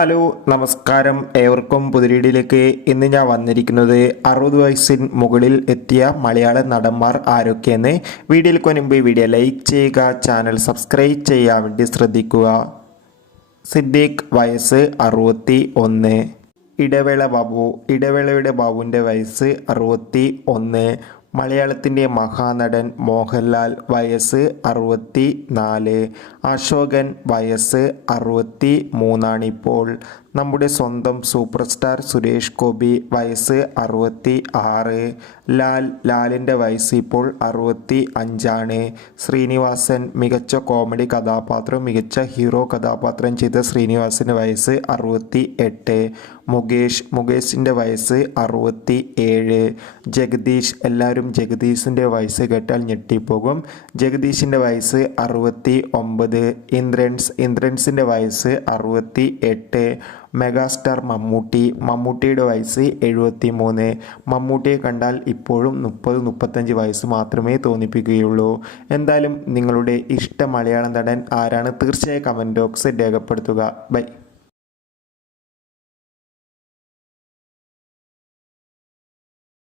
Hello നമസ്കാരം, ഏവർക്കും പുതിരീടിയിലേക്ക്. ഇന്ന് ഞാൻ വന്നിരിക്കുന്നത് 60 വയസ്സിന് മുകളിൽ എത്തിയ മലയാള നടന്മാർ ആരൊക്കെയെന്ന്. വീഡിയോയിലേക്ക് മുൻപ് വീഡിയോ ലൈക്ക് ചെയ്യുക, ചാനൽ സബ്സ്ക്രൈബ് ചെയ്യാൻ വേണ്ടി ശ്രദ്ധിക്കുക. സിദ്ദീഖ് വയസ്സ് 61. ഇടവേളയുടെ ബാബുവിൻ്റെ വയസ്സ് 61. മലയാളത്തിൻ്റെ മഹാനടൻ മോഹൻലാൽ വയസ്സ് 64. അശോകൻ വയസ്സ് 63. നമ്മുടെ സ്വന്തം സൂപ്പർ സ്റ്റാർ സുരേഷ് ഗോപി വയസ്സ് 66. ലാലിൻ്റെ വയസ്സ് ഇപ്പോൾ 65. ശ്രീനിവാസൻ മികച്ച കോമഡി കഥാപാത്രം, മികച്ച ഹീറോ കഥാപാത്രം ചെയ്ത ശ്രീനിവാസൻ്റെ വയസ്സ് 68. മുകേഷിൻ്റെ വയസ്സ് 67. ജഗദീഷ്, എല്ലാവരും ജഗദീഷിൻ്റെ വയസ്സ് കേട്ടാൽ ഞെട്ടിപ്പോകും. ജഗദീഷിൻ്റെ വയസ്സ് 69. ഇന്ദ്രൻസിൻ്റെ വയസ്സ് 68. മെഗാസ്റ്റാർ മമ്മൂട്ടിയുടെ വയസ്സ് 73. മമ്മൂട്ടിയെ കണ്ടാൽ ഇപ്പോഴും 30-35 വയസ്സ് മാത്രമേ തോന്നിപ്പിക്കുകയുള്ളൂ. എന്തായാലും നിങ്ങളുടെ ഇഷ്ട മലയാളം നടൻ ആരാണ്? തീർച്ചയായും കമൻറ്റ് ബോക്സിൽ രേഖപ്പെടുത്തുക. ബൈ.